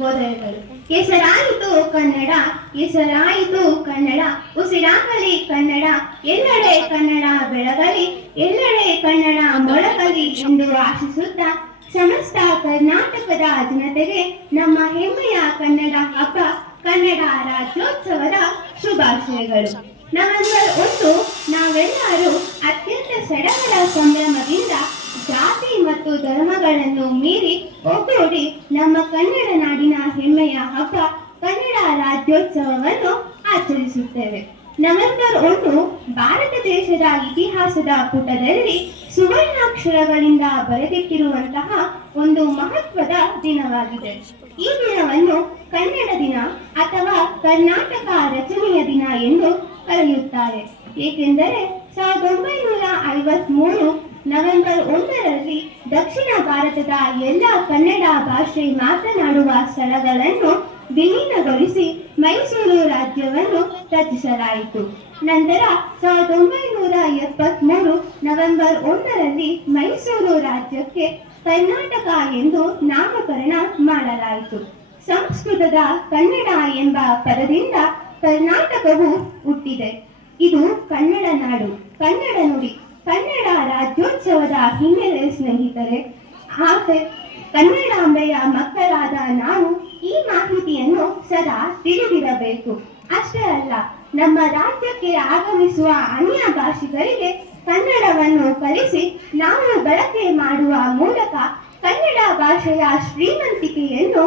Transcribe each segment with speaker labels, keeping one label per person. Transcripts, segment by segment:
Speaker 1: ಗೋದರೆಗಳು ಹೆಸರಾಯಿತು ಕನ್ನಡ ಹೆಸರಾಯಿತು ಕನ್ನಡ. ಉಸಿರಾಗಲಿ ಕನ್ನಡ, ಎಲ್ಲೆಡೆ ಕನ್ನಡ ಬೆಳಗಲಿ, ಎಲ್ಲೆಡೆ ಕನ್ನಡ ಮೊಳಗಲಿ ಎಂದು ಆಶಿಸುತ್ತಾ, ಸಮಸ್ತ ಕರ್ನಾಟಕದ ಜನತೆಗೆ ನಮ್ಮ ಹೆಮ್ಮೆಯ ಕನ್ನಡ ಹಬ್ಬ, ಕನ್ನಡ ರಾಜ್ಯೋತ್ಸವದ ಶುಭಾಶಯಗಳು. ನವೆಂಬರ್ ಒಂದು ನಾವೆಲ್ಲರೂ ಅತ್ಯಂತ ಸಡಗರ ಸಂಭ್ರಮದಿಂದ ಜಾತಿ ಮತ್ತು ಧರ್ಮಗಳನ್ನು ಮೀರಿ ಒಗ್ಗೂಡಿ ನಮ್ಮ ಕನ್ನಡ ನಾಡಿನ ಹೆಮ್ಮೆಯ ಹಬ್ಬ ಕನ್ನಡ ರಾಜ್ಯೋತ್ಸವವನ್ನು ಆಚರಿಸುತ್ತೇವೆ ನವೆಂಬರ್ ಒಂದು, ಭಾರತ ದೇಶದ ಇತಿಹಾಸದ ಪುಟದಲ್ಲಿ ಸುವರ್ಣಾಕ್ಷರಗಳಿಂದ ಬರೆದಿಟ್ಟಿರುವಂತಹ ಒಂದು ಮಹತ್ವದ ದಿನವಾಗಿದೆ. ಈ ದಿನವನ್ನು ಕನ್ನಡ ದಿನ ಅಥವಾ ಕರ್ನಾಟಕ ರಚನೆಯ ದಿನ ಎಂದು ಕರೆಯುತ್ತಾರೆ. ಏಕೆಂದರೆ ಸಾವಿರದ ಒಂಬೈನೂರ ಐವತ್ಮೂರು ನವೆಂಬರ್ ಒಂದರಲ್ಲಿ ದಕ್ಷಿಣ ಭಾರತದ ಎಲ್ಲ ಕನ್ನಡ ಭಾಷೆ ಮಾತನಾಡುವ ಸ್ಥಳಗಳನ್ನು ವಿಲೀನಗೊಳಿಸಿ ಮೈಸೂರು ರಾಜ್ಯವನ್ನು ರಚಿಸಲಾಯಿತು. ನಂತರ ಸಾವಿರದ ಒಂಬೈನೂರ ಎಪ್ಪತ್ಮೂರು ನವೆಂಬರ್ ಒಂದರಲ್ಲಿ ಮೈಸೂರು ರಾಜ್ಯಕ್ಕೆ ಕರ್ನಾಟಕ ಎಂದು ನಾಮಕರಣ ಮಾಡಲಾಯಿತು. ಸಂಸ್ಕೃತದ ಕನ್ನಡ ಎಂಬ ಪದದಿಂದ ಕರ್ನಾಟಕವು ಹುಟ್ಟಿದೆ. ಇದು ಕನ್ನಡ ನಾಡು, ಕನ್ನಡ ನುಡಿ, ಕನ್ನಡ ರಾಜ್ಯೋತ್ಸವದ ಹಿನ್ನೆಲೆ ಸ್ನೇಹಿತರೆ. ಹಾಗೆ ಕನ್ನಡಾಂಬೆಯ ಮಕ್ಕಳಾದ ನಾವು ಈ ಮಾಹಿತಿಯನ್ನು ಸದಾ ತಿಳಿದಿರಬೇಕು. ಅಷ್ಟೇ ಅಲ್ಲ, ನಮ್ಮ ರಾಜ್ಯಕ್ಕೆ ಆಗಮಿಸುವ ಅನ್ಯ ಭಾಷಿಗರಿಗೆ ಕನ್ನಡವನ್ನು ಕಲಿಸಿ ನಾವು ಬಳಕೆ ಮಾಡುವ ಮೂಲಕ ಕನ್ನಡ ಭಾಷೆಯ ಶ್ರೀಮಂತಿಕೆಯನ್ನು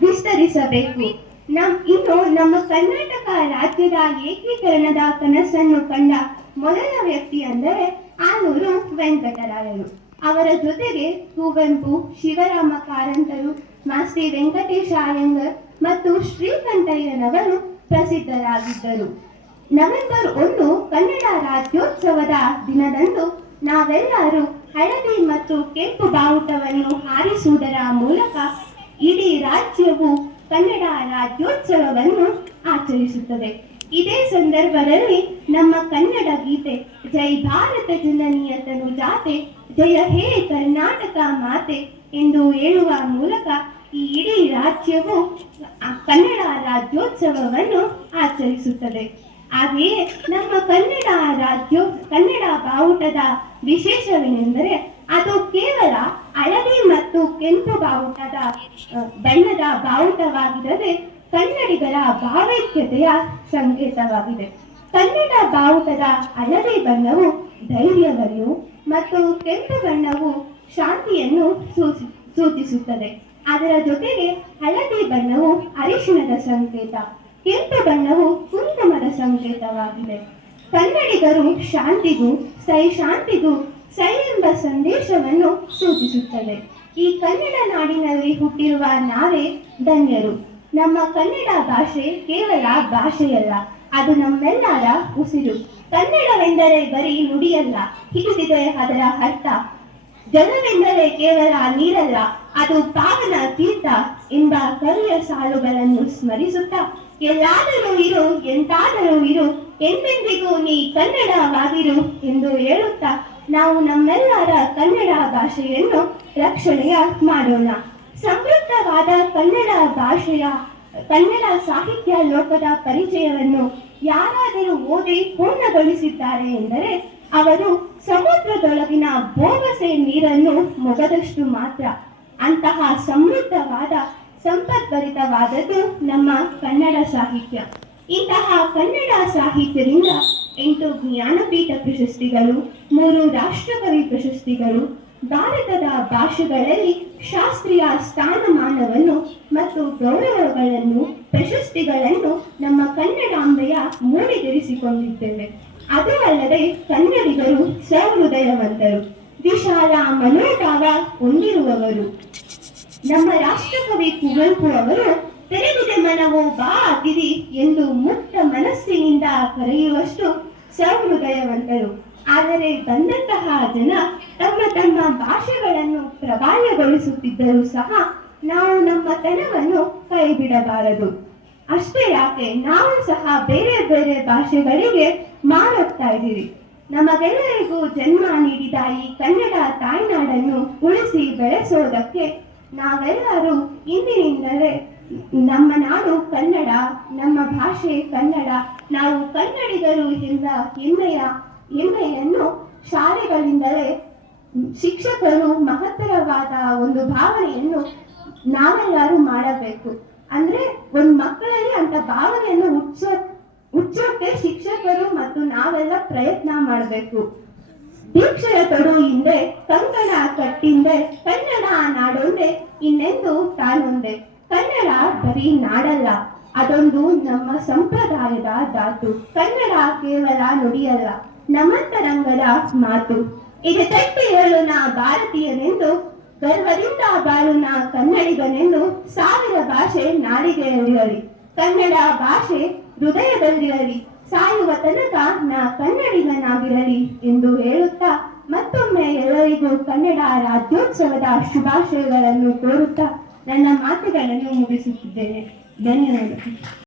Speaker 1: ವಿಸ್ತರಿಸಬೇಕು. ನಮ್, ಇನ್ನು ನಮ್ಮ ಕರ್ನಾಟಕ ರಾಜ್ಯದ ಏಕೀಕರಣದ ಕನಸನ್ನು ಕಂಡ ಮೊದಲ ವ್ಯಕ್ತಿ ಅಂದರೆ ಆಲೂರು ವೆಂಕಟರಾಯರು. ಅವರ ಜೊತೆಗೆ ಕುವೆಂಪು ಶಿವರಾಮ ಕಾರಂತರು, ಮಾಸ್ತಿ ವೆಂಕಟೇಶ ಅಯ್ಯಂಗರ್ ಮತ್ತು ಶ್ರೀಕಂಠಯ್ಯನವರು ಪ್ರಸಿದ್ಧರಾಗಿದ್ದರು. ನವೆಂಬರ್ ಒಂದು ಕನ್ನಡ ರಾಜ್ಯೋತ್ಸವದ ದಿನದಂದು ನಾವೆಲ್ಲರೂ ಹಳದಿ ಮತ್ತು ಕೆಂಪು ಬಾವುಟವನ್ನು ಹಾರಿಸುವುದರ ಮೂಲಕ ಇಡೀ ರಾಜ್ಯವು ಕನ್ನಡ ರಾಜ್ಯೋತ್ಸವವನ್ನು ಆಚರಿಸುತ್ತದೆ. ಇದೇ ಸಂದರ್ಭದಲ್ಲಿ ನಮ್ಮ ಕನ್ನಡ ಗೀತೆ ಜೈ ಭಾರತ ಜನನಿಯ ತನು ಜಾತೆ, ಜಯ ಹೇ ಕರ್ನಾಟಕ ಮಾತೆ ಎಂದು ಹೇಳುವ ಮೂಲಕ ಈ ಇಡೀ ರಾಜ್ಯವು ಕನ್ನಡ ರಾಜ್ಯೋತ್ಸವವನ್ನು ಆಚರಿಸುತ್ತದೆ. ಹಾಗೆಯೇ ನಮ್ಮ ಕನ್ನಡ ರಾಜ್ಯ, ಕನ್ನಡ ಬಾವುಟದ ವಿಶೇಷವೇನೆಂದರೆ ಅದು ಕೇವಲ ಹಳದಿ ಮತ್ತು ಕೆಂಪು ಬಾವುಟದ ಬಣ್ಣದ ಬಾವುಟವಾಗಿರದೆ ಕನ್ನಡಿಗರ ಭಾವೈಕ್ಯತೆಯ ಸಂಕೇತವಾಗಿದೆ. ಕನ್ನಡ ಬಾವುಟದ ಹಳದಿ ಬಣ್ಣವು ಧೈರ್ಯವನ್ನು ಮತ್ತು ಕೆಂಪು ಬಣ್ಣವು ಶಾಂತಿಯನ್ನು ಸೂಚಿ, ಸೂಚಿಸುತ್ತದೆ. ಅದರ ಜೊತೆಗೆ ಹಳದಿ ಬಣ್ಣವು ಅರಿಶಿಣದ ಸಂಕೇತ, ಕೆಂಪು ಬಣ್ಣವು ಕುಂಕುಮದ ಸಂಕೇತವಾಗಿದೆ. ಕನ್ನಡಿಗರು ಶಾಂತಿಗೂ ಸೈ ಶಾಂತಿಗೂ ಸೈ ಎಂಬ ಸಂದೇಶವನ್ನು ಸೂಚಿಸುತ್ತದೆ ಈ ಕನ್ನಡ ನಾಡಿನಲ್ಲಿ ಹುಟ್ಟಿರುವ ನಾವೇ ಧನ್ಯರು. ನಮ್ಮ ಕನ್ನಡ ಭಾಷೆ ಕೇವಲ ಭಾಷೆಯಲ್ಲ, ಅದು ನಮ್ಮೆಲ್ಲರ ಉಸಿರು. ಕನ್ನಡವೆಂದರೆ ಬರೀ ನುಡಿಯಲ್ಲ ಹಿಡಿದಿದೆ ಅದರ ಅರ್ಥ. ಜಲವೆಂದರೆ ಕೇವಲ ನೀರಲ್ಲ, ಅದು ಪಾವನ ತೀರ್ಥ ಎಂಬ ಕವಿಯ ಸಾಲುಗಳನ್ನು ಸ್ಮರಿಸುತ್ತಾ, ಎಲ್ಲಾದರೂ ಇರು, ಎಂತಾದರೂ ಇರು, ಎಂದೆಂದಿಗೂ ನೀ ಕನ್ನಡವಾಗಿರು ಎಂದು ಹೇಳುತ್ತಾ, ನಾವು ನಮ್ಮೆಲ್ಲರ ಕನ್ನಡ ಭಾಷೆಯನ್ನು ರಕ್ಷಣೆಯ ಮಾಡೋಣ. ಸಮೃದ್ಧವಾದ ಕನ್ನಡ ಭಾಷೆಯ, ಕನ್ನಡ ಸಾಹಿತ್ಯ ಲೋಕದ ಪರಿಚಯವನ್ನು ಯಾರಾದರೂ ಓದಿ ಪೂರ್ಣಗೊಳಿಸಿದ್ದಾರೆ ಎಂದರೆ ಅವರು ಸಮುದ್ರದೊಳಗಿನ ಬೋಗಸೆ ನೀರನ್ನು ಮುಗದಷ್ಟು ಮಾತ್ರ. ಅಂತಹ ಸಮೃದ್ಧವಾದ, ಸಂಪದ್ಭರಿತವಾದದ್ದು ನಮ್ಮ ಕನ್ನಡ ಸಾಹಿತ್ಯ. ಇಂತಹ ಕನ್ನಡ ಸಾಹಿತ್ಯದಿಂದ ಎಂಟು ಜ್ಞಾನಪೀಠ ಪ್ರಶಸ್ತಿಗಳು, ಮೂರು ರಾಷ್ಟ್ರಕವಿ ಪ್ರಶಸ್ತಿಗಳು, ಭಾರತದ ಭಾಷೆಗಳಲ್ಲಿ ಶಾಸ್ತ್ರೀಯ ಸ್ಥಾನಮಾನವನ್ನು ಮತ್ತು ಗೌರವಗಳನ್ನು, ಪ್ರಶಸ್ತಿಗಳನ್ನು ನಮ್ಮ ಕನ್ನಡಾಂಬೆಯ ಮೂಡಿಗೆರಿಸಿಕೊಂಡಿದ್ದೇವೆ. ಅದು ಅಲ್ಲದೆ ಕನ್ನಡಿಗರು ಸಹೃದಯವಂತರು ವಿಶಾಲ ಮನೋಭಾವ ಹೊಂದಿರುವವರು. ನಮ್ಮ ರಾಷ್ಟ್ರಕವಿ ಕುವೆಂಪು ಅವರು, ತೆರೆದಿದೆ ಮನವು ಬಾ ಆಗಿರಿ ಎಂದು ಮುಕ್ತ ಮನಸ್ಸಿನಿಂದ ಕರೆಯುವಷ್ಟು ಸಹೃದಯವಂತರು ಆದರೆ ಬಂದಂತಹ ಜನ ತಮ್ಮ ತಮ್ಮ ಭಾಷೆಗಳನ್ನು ಪ್ರಬಾಲಗೊಳಿಸುತ್ತಿದ್ದರೂ ಸಹ ನಾವು ನಮ್ಮ ತನವನ್ನು ಕೈ ಬಿಡಬಾರದು ಅಷ್ಟೇ ಯಾಕೆ? ನಾವು ಸಹ ಬೇರೆ ಬೇರೆ ಭಾಷೆಗಳಿಗೆ ಮಾರೋಗ್ತಾ ಇದ್ದೀವಿ ನಮಗೆಲ್ಲರಿಗೂ ಜನ್ಮ ನೀಡಿದ ಈ ಕನ್ನಡ ತಾಯ್ನಾಡನ್ನು ಉಳಿಸಿ ಬೆಳೆಸೋದಕ್ಕೆ ನಾವೆಲ್ಲರೂ ಇಂದಿನಿಂದಲೇ ನಮ್ಮ ನಾಡು ಕನ್ನಡ, ನಮ್ಮ ಭಾಷೆ ಕನ್ನಡ. ನಾವು ಕನ್ನಡಿಗರು ಎಂದ ಹೆಮ್ಮೆಯ, ಹೆಮ್ಮೆಯನ್ನು ಶಾಲೆಗಳಿಂದಲೇ ಶಿಕ್ಷಕರು ಮಹತ್ತರವಾದ ಒಂದು ಭಾವನೆಯನ್ನು ನಾವೆಲ್ಲರೂ ಮಾಡಬೇಕು. ಅಂದ್ರೆ ಒಂದು ಮಕ್ಕಳಲ್ಲಿ ಅಂತ ಭಾವನೆಯನ್ನು ಹುಚ್ಚ ಹುಚ್ಚೋಕೆ ಶಿಕ್ಷಕರು ಮತ್ತು ನಾವೆಲ್ಲ ಪ್ರಯತ್ನ ಮಾಡಬೇಕು. ದೀಕ್ಷೆಯ ತೊಡು ಹಿಂದೆ, ಕಂಕಣ ಕಟ್ಟಿಂದೆ, ಕನ್ನಡ ನಾಡೊಂದೆ ಇನ್ನೆಂದು ತಾನೊಂದೆ. ಕನ್ನಡ ಬರೀ ನಾಡಲ್ಲ, ಅದೊಂದು ನಮ್ಮ ಸಂಪ್ರದಾಯದ ಧಾತು. ಕನ್ನಡ ಕೇವಲ ನುಡಿಯಲ್ಲ ನಮ್ಮಂತರಂಗದ ಮಾತು. ಇದು ತಟ್ಟಿ ಹೇಳು ನಾ ಭಾರತೀಯನೆಂದು ಗರ್ವದಿಂದ ನಾ ಕನ್ನಡಿಗನೆಂದು ಸಾವಿರ ಭಾಷೆ ನಾಡಿಗೆಯಲ್ಲಿರಲಿ ಕನ್ನಡ ಭಾಷೆ ಹೃದಯದಲ್ಲಿರಲಿ, ಸಾಯುವ ತನಕ ನಾ ಕನ್ನಡಿಗನಾಗಿರಲಿ ಎಂದು ಹೇಳುತ್ತಾ ಮತ್ತೊಮ್ಮೆ ಎಲ್ಲರಿಗೂ ಕನ್ನಡ ರಾಜ್ಯೋತ್ಸವದ ಶುಭಾಶಯಗಳನ್ನು ಕೋರುತ್ತಾ ನನ್ನ ಮಾತುಗಳನ್ನು ಮುಗಿಸುತ್ತಿದ್ದೇನೆ. ಧನ್ಯವಾದಗಳು.